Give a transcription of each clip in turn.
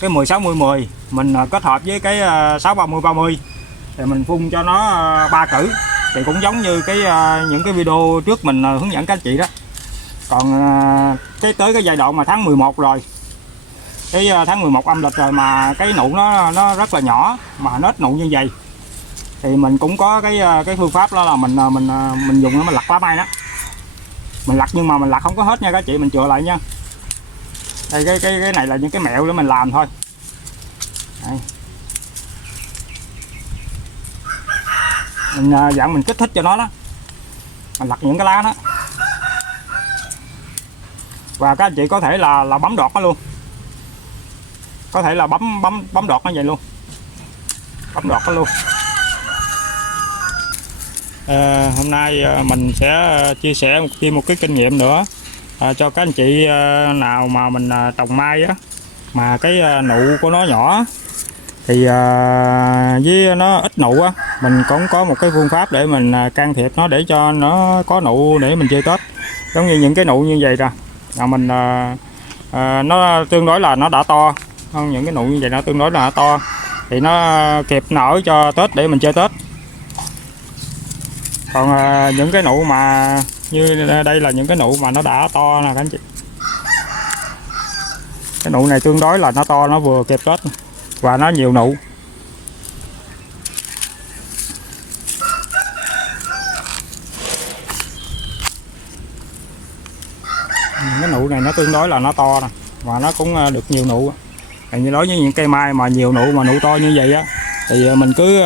cái 10-60-10 mình kết hợp với cái 6-30-30 thì mình phun cho nó 3 cử, thì cũng giống như cái những cái video trước mình hướng dẫn các anh chị đó. Còn cái tới cái giai đoạn mà tháng 11 rồi, cái tháng 11 âm lịch rồi mà cái nụ nó rất là nhỏ mà nó ít nụ như vậy, thì mình cũng có cái phương pháp đó là mình dùng nó, mình lặt lá mai đó. Mình lặt nhưng mà mình lặt không có hết nha các chị, mình chừa lại nha. Đây cái này là những cái mẹo để mình làm thôi. Đây. Mình dạng mình kích thích cho nó đó, mình lặt những cái lá đó. Và các anh chị có thể là bấm đọt nó luôn, có thể là bấm đọt nó vậy luôn, bấm đọt nó luôn. Hôm nay mình sẽ chia sẻ thêm một cái kinh nghiệm nữa cho các anh chị nào mà mình trồng mai á, mà cái nụ của nó nhỏ thì với nó ít nụ á, mình cũng có một cái phương pháp để mình can thiệp nó để cho nó có nụ để mình chơi Tết. Giống như những cái nụ như vậy nè, là mình nó tương đối là nó đã to hơn, những cái nụ như vậy nó tương đối là to thì nó kịp nở cho Tết để mình chơi Tết. Còn những cái nụ mà như đây là những cái nụ mà nó đã to nè các anh chị, cái nụ này tương đối là nó to, nó vừa kịp Tết và nó nhiều nụ. Cái nụ này nó tương đối là nó to nè và nó cũng được nhiều nụ. Như đối với những cây mai mà nhiều nụ mà nụ to như vậy á, thì mình cứ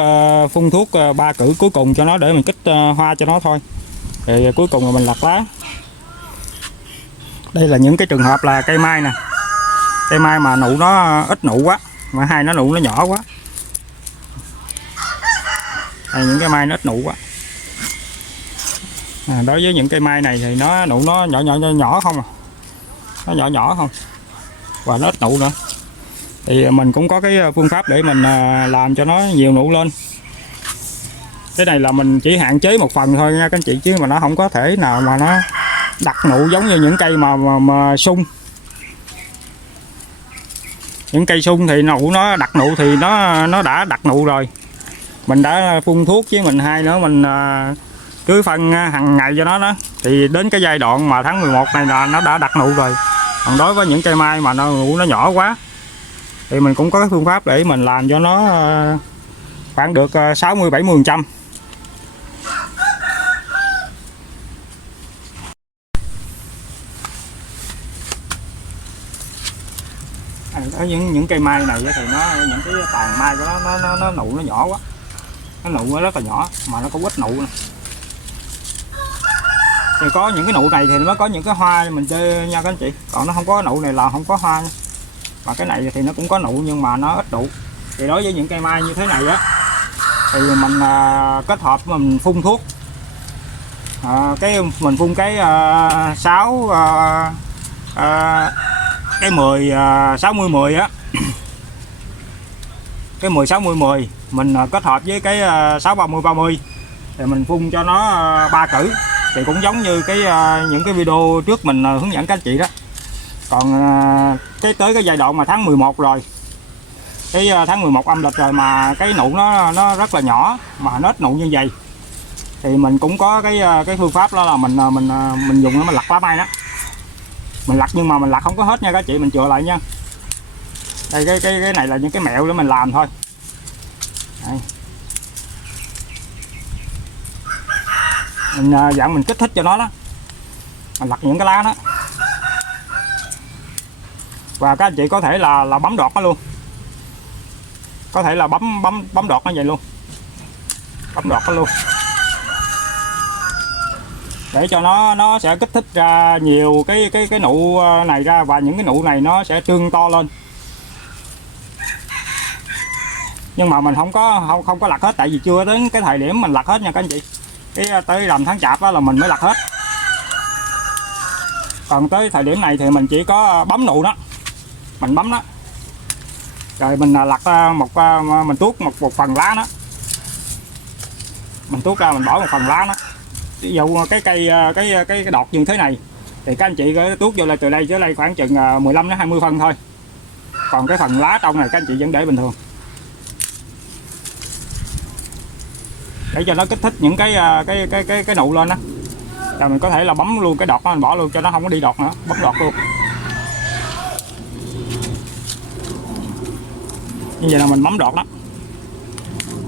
phun thuốc 3 cử cuối cùng cho nó để mình kích hoa cho nó thôi. Rồi cuối cùng là mình lặt lá. Đây là những cái trường hợp là cây mai nè, cây mai mà nụ nó ít nụ quá, mà hai nó nụ nó nhỏ quá. Đây, những cái mai nó ít nụ quá. Đối với những cây mai này thì nó nụ nó nhỏ không à, nó nhỏ không và nó ít nụ nữa. Thì mình cũng có cái phương pháp để mình làm cho nó nhiều nụ lên. Cái này là mình chỉ hạn chế một phần thôi nha các anh chị, chứ mà nó không có thể nào mà nó đặt nụ giống như những cây mà sung. Những cây sung thì nụ nó đặt nụ thì nó đã đặt nụ rồi. Mình đã phun thuốc với mình hai nữa, mình cứ phân hàng ngày cho nó đó, thì đến cái giai đoạn mà tháng 11 này là nó đã đặt nụ rồi. Còn đối với những cây mai mà nụ nó nhỏ quá thì mình cũng có cái phương pháp để mình làm cho nó khoảng được 60-70%. Ở những cây mai này thì những cái tàn mai của nó nụ nó nhỏ quá, nó nụ nó rất là nhỏ mà nó cũng ít nụ nữa. Thì có những cái nụ này thì nó có những cái hoa mình chơi nha các anh chị, còn nó không có nụ này là không có hoa nha. Và cái này thì nó cũng có nụ nhưng mà nó ít nụ. Thì đối với những cây mai như thế này á, thì mình kết hợp mình phun thuốc, cái mình phun cái 60-10 á, cái 10-60-10 mình kết hợp với cái 6-30-30 thì mình phun cho nó 3 cử, thì cũng giống như cái những cái video trước mình hướng dẫn các anh chị đó. Còn cái tới cái giai đoạn mà tháng 11 rồi, cái tháng 11 âm lịch rồi mà cái nụ nó rất là nhỏ mà nó ít nụ như vậy, thì mình cũng có cái phương pháp đó là mình dùng nó, mình lặt lá mai đó. Mình lặt nhưng mà mình lặt không có hết nha các chị, mình chừa lại nha. Đây cái này là những cái mẹo để mình làm thôi. Đây. Mình dạng mình kích thích cho nó đó, mình lặt những cái lá đó. Và các anh chị có thể là bấm đọt nó luôn, có thể là bấm đọt nó vậy luôn, bấm đọt nó luôn để cho nó sẽ kích thích ra nhiều cái nụ này ra, và những cái nụ này nó sẽ trương to lên. Nhưng mà mình không có lặt hết, tại vì chưa đến cái thời điểm mình lặt hết nha các anh chị. Cái tới rằm tháng Chạp đó là mình mới lặt hết. Còn tới thời điểm này thì mình chỉ có bấm nụ đó, mình bấm đó, rồi mình lặt mình tuốt một phần lá đó, mình tuốt ra mình bỏ một phần lá đó. Ví dụ cái cây cái đọt như thế này thì các anh chị tuốt vô là từ đây trở đây khoảng chừng 15-20 phân thôi. còn cái phần lá trong này các anh chị vẫn để bình thường, để cho nó kích thích những cái nụ lên đó. Rồi mình có thể là bấm luôn cái đọt đó, mình bỏ luôn cho nó không có đi đọt nữa, bấm đọt luôn. Như vậy là mình bấm đọt đó,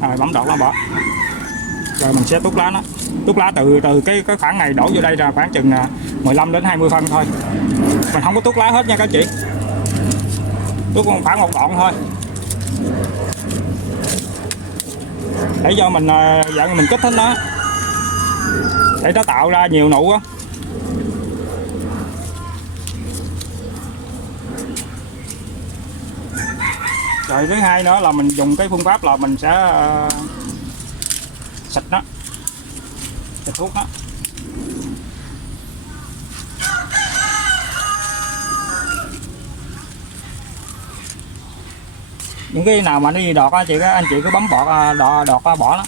rồi bấm đọt nó bỏ. Rồi mình sẽ tuốt lá nó, tuốt lá từ cái khoảng này đổ vô đây là khoảng chừng 15 đến 20 phân thôi. Mình không có tuốt lá hết nha các anh chị, tuốt khoảng một đoạn thôi, để cho mình dạng mình kích thích nó, để nó tạo ra nhiều nụ á. Rồi thứ hai nữa là mình dùng cái phương pháp là mình sẽ xịt nó, xịt thuốc nó. Những cái nào mà nó đi đọt á chị, các anh chị cứ bấm đọt bỏ nó.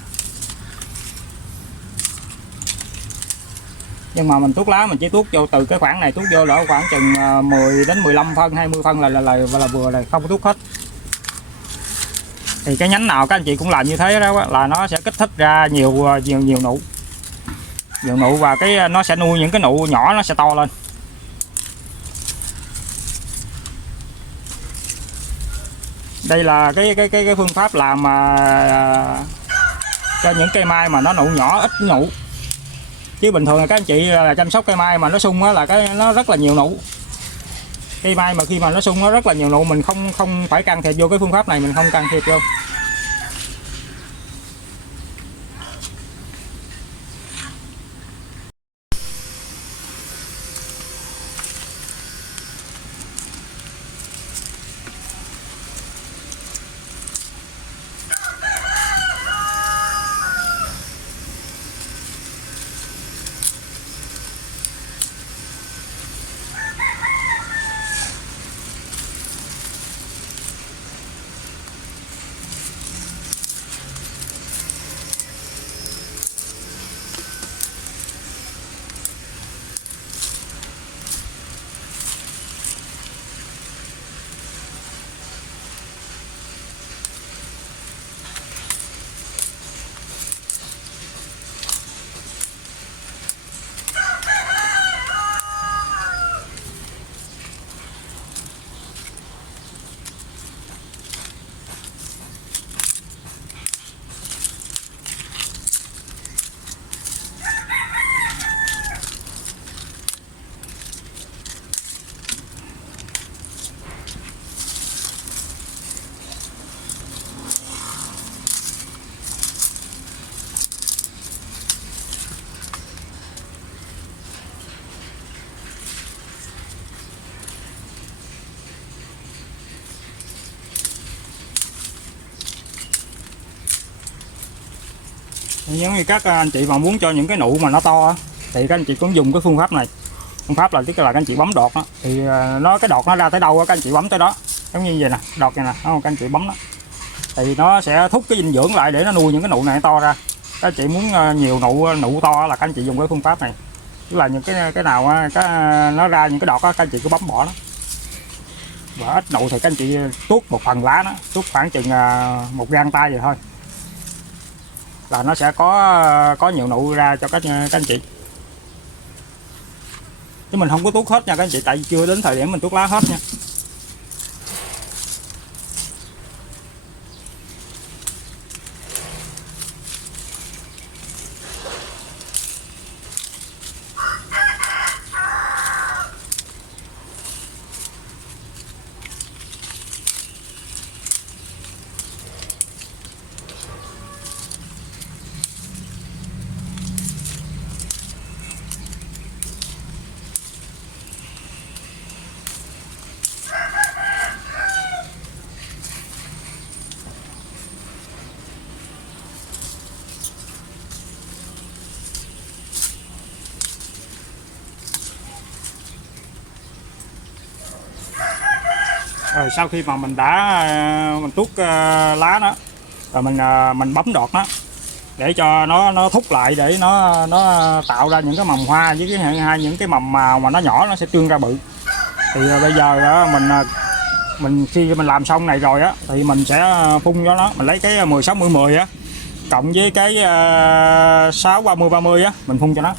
Nhưng mà mình tuốt lá mình chỉ tuốt vô từ cái khoảng này tuốt vô là khoảng chừng 10 đến 15 phân, 20 phân là vừa rồi, không có tuốt hết. Thì cái nhánh nào các anh chị cũng làm như thế đó, là nó sẽ kích thích ra nhiều nụ, và cái nó sẽ nuôi những cái nụ nhỏ, nó sẽ to lên. Đây là cái phương pháp làm cho những cây mai mà nó nụ nhỏ, ít nụ. Chứ bình thường là các anh chị là chăm sóc cây mai mà nó sung á là nó rất là nhiều nụ. Cây mai mà khi mà nó sung nó rất là nhiều nụ, mình không phải can thiệp vô cái phương pháp này, mình không can thiệp vô. Giống như các anh chị mà muốn cho những cái nụ mà nó to thì các anh chị cũng dùng cái phương pháp này. Phương pháp là tức là các anh chị bấm đọt đó, thì cái đọt nó ra tới đâu các anh chị bấm tới đó, giống như vậy nè, đọt này nè, các anh chị bấm đó thì nó sẽ thúc cái dinh dưỡng lại để nó nuôi những cái nụ này to ra. Các anh chị muốn nhiều nụ to là các anh chị dùng cái phương pháp này, tức là những cái nào nó ra những cái đọt đó, các anh chị cứ bấm bỏ nó. Và ít nụ thì các anh chị tuốt một phần lá nó, tuốt khoảng chừng một gang tay vậy thôi là nó sẽ có nhiều nụ ra cho các anh chị. Chứ mình không có tuốt hết nha các anh chị, tại chưa đến thời điểm mình tuốt lá hết nha. Rồi sau khi mà mình đã mình tuốt lá đó, rồi mình bấm đọt nó để cho nó thúc lại, để nó tạo ra những cái mầm hoa, với những cái mầm màu mà nó nhỏ nó sẽ trương ra bự. Thì bây giờ đó mình khi mình làm xong này rồi á thì mình sẽ phun cho nó, mình lấy cái 10 60 10 á cộng với cái 6 30 30 á mình phun cho nó.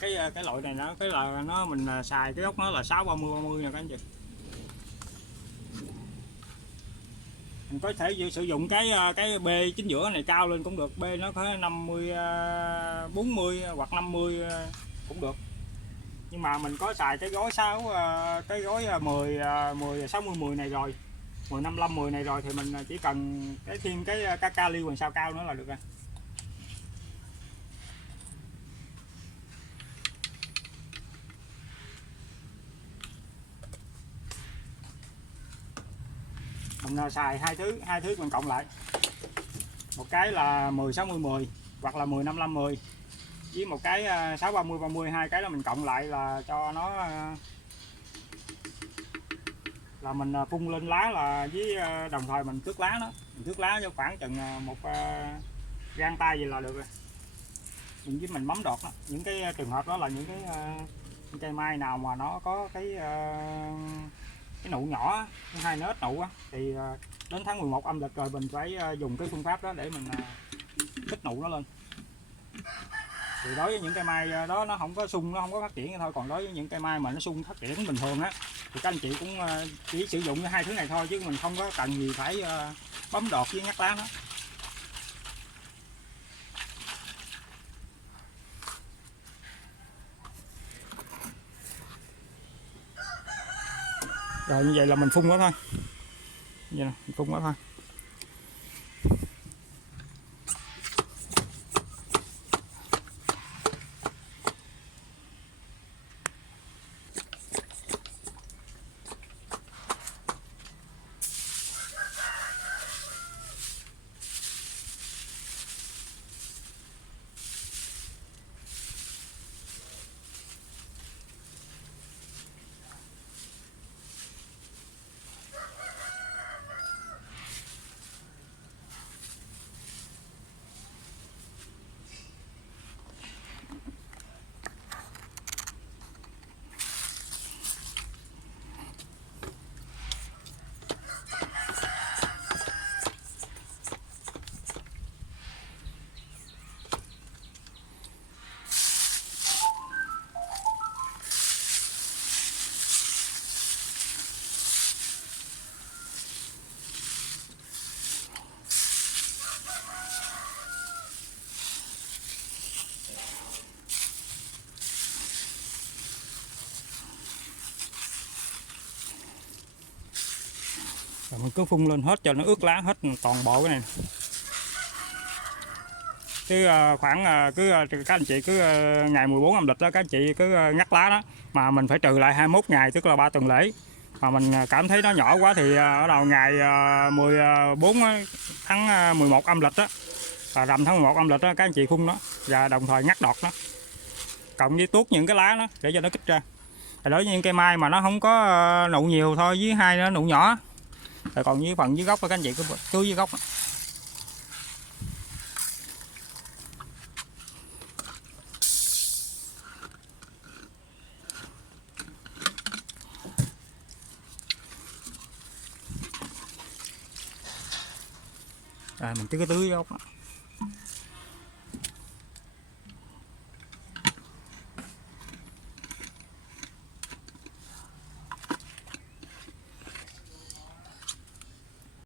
Cái loại này nó mình xài cái gốc nó là 6 30 30 nè các anh chị. Mình có thể sử dụng cái B chính giữa này cao lên cũng được, B nó có 50 40 hoặc 50 cũng được. Nhưng mà mình có xài cái gói 10 10 60 10 này rồi, 10 55 10 này rồi thì mình chỉ cần thêm cái kali hoàng sao cao nữa là được rồi. Mình xài hai thứ mình cộng lại, một cái là 10 60 10 hoặc là 10 55 10 với một cái 6 30 30, hai cái đó mình cộng lại là cho nó là mình phun lên lá là với đồng thời mình tước lá, mình tước lá cho khoảng chừng một gang tay gì là được rồi. Mình bấm đọt đó. Những cái trường hợp đó là những cái cây mai nào mà nó có cái nụ nhỏ, cái hai nết nụ á, thì đến tháng 11 âm lịch rồi mình phải dùng cái phương pháp đó để mình kích nụ nó lên. Thì đối với những cây mai đó nó không có sung, nó không có phát triển thôi, còn đối với những cây mai mà nó sung phát triển bình thường á thì các anh chị cũng chỉ sử dụng hai thứ này thôi, chứ mình không có cần gì phải bấm đọt với ngắt lá nó. Rồi như vậy là mình phun nó thôi, vậy nè, mình phun nó thôi. Rồi mình cứ phun lên hết cho nó ướt lá hết toàn bộ cái này. Cứ khoảng các anh chị cứ ngày 14 âm lịch đó các anh chị cứ ngắt lá đó, mà mình phải trừ lại 21 ngày tức là 3 tuần lễ. Mà mình cảm thấy nó nhỏ quá thì ở đầu ngày 14 tháng 11 âm lịch đó, là rằm tháng 11 âm lịch đó, các anh chị phun nó và đồng thời ngắt đọt nó, cộng với tuốt những cái lá đó để cho nó kích ra. Rồi đối với những cây mai mà nó không có nụ nhiều thôi, với hai nó nụ nhỏ, rồi còn với phần dưới gốc các anh chị cứ dưới gốc đó. mình tưới cái tưới ốc